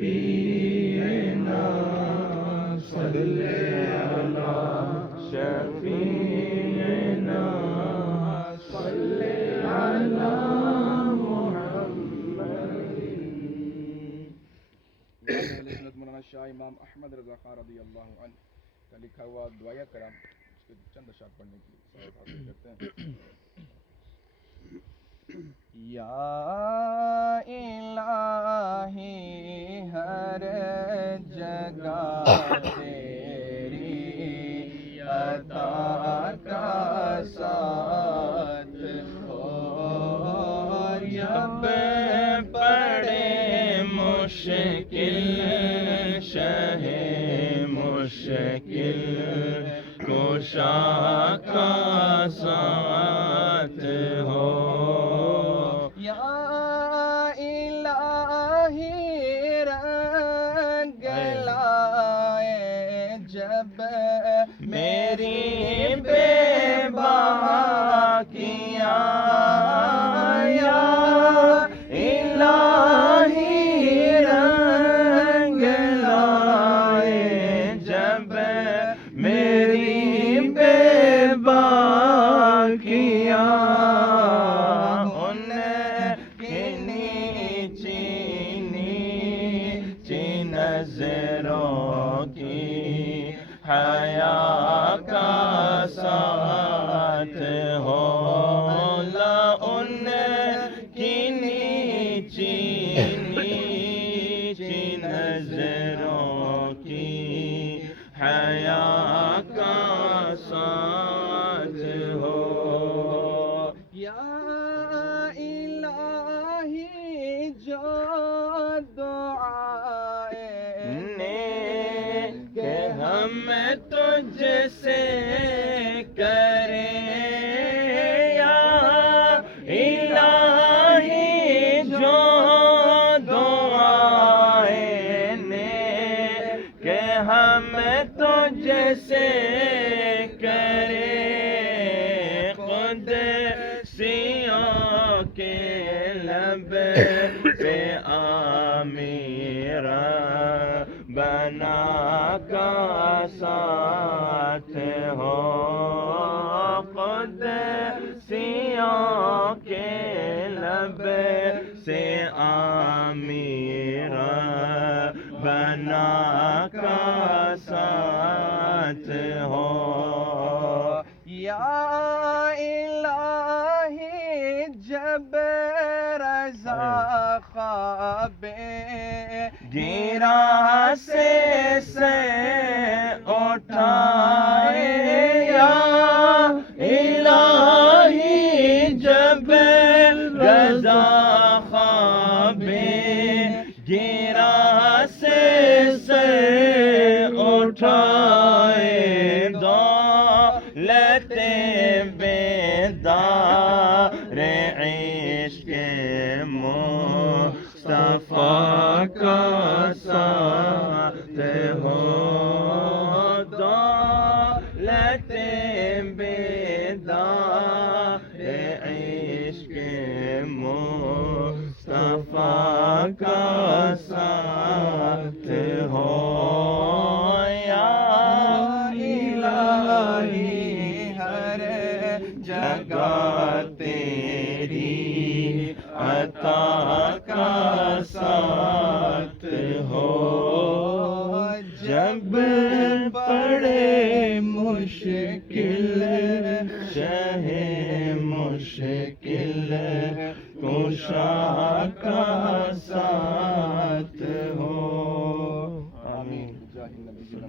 شفیعنا صلی علی شفیعنا صلی علی مولانا شاہ امام احمد رضا خان رضی اللہ عنہ کا لکھا ہوا دعائیہ کرام، اس کے چند اشعار پڑھنے کی سعادت حاصل کرتے ہیں۔ یا الہی ہر جگہ تیری عطا کا ساتھ ہو، جب پڑے مشکل شہ مشکل کشا کا ساتھ ہو، یا الہی رنگ لائے جب میری بے باکیاں، یا الہی رنگ لائے جب میری بے باکیاں، ان کی نیچی نیچی نظروں کی حیا کا ساتھ ہو، لا ان کی نیچی نیچی نظروں کی حیا کا ساتھ ہو، یا الہی جو دعائیں کہ ہم تجھ سے کریں، یا الہی جو دعائیں کہ ہم تجھ سے کریں، قدسیوں کے لب پہ آمیر بنا کا ساتھ ہو، قدسیوں کے لب سے آمیر بنا کا ساتھ ہو، یا الہی جب رضا خواب گرا سے اٹھائے، یا الہی جب رضا خواب گرا سے اٹھائے، دولت بیدار عشق مصطفیٰ کا ساتھ ہو، دولت بیدار عشق مصطفیٰ کا ساتھ ہو، یا الہی ہر جگہ تیری عطا کا ساتھ ہو، جب پڑے مشکل شہ مشکل کشا